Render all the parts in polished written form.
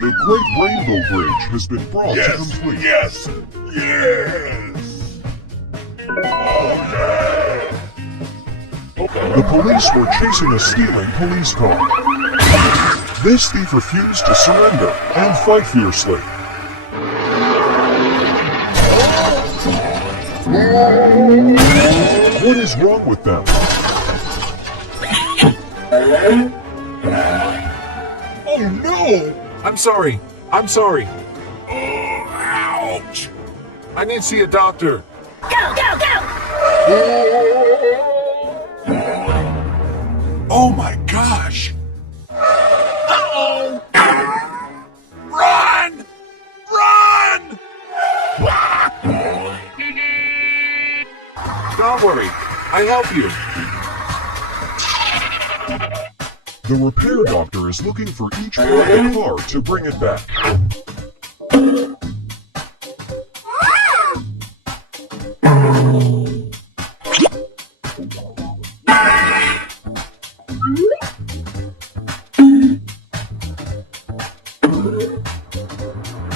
The Great Rainbow Bridge has been brought to complete. Yes! Yes! Oh, yeah! The police were chasing a stealing police car. This thief refused to surrender and fight fiercely. What is wrong with them? Oh no! I'm sorry. I'm sorry. Oh, ouch! I need to see a doctor. Go, go, go! Oh my gosh! Uh-oh! Run! Run! Don't worry. I help you. The repair doctor is looking for each part of the car to bring it back.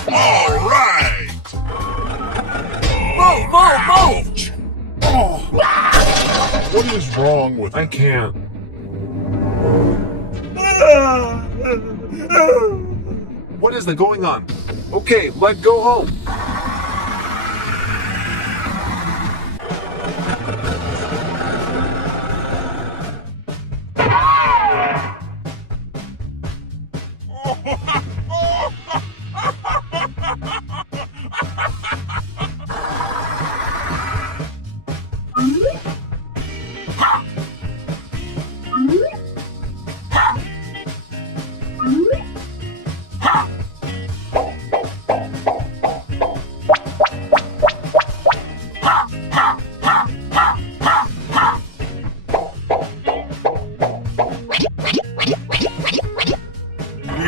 All right! Move, move, move! Oh. What is wrong with I it? can't. What is going on? Okay, let's go home.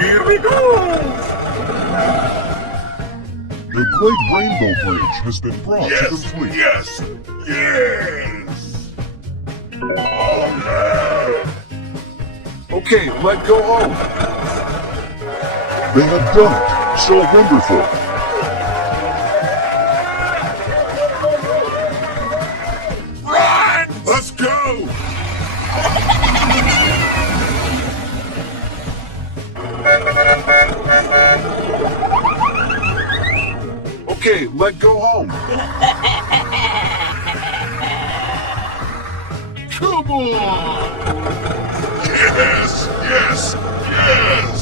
Here we go! The Great Rainbow Bridge has been brought to Yes! complete. Yes! Yes! Oh yeah! Okay, let's go home. They have done it. So wonderful. Run! Let's go! Okay, let's go home. Come on! Yes! Yes! Yes!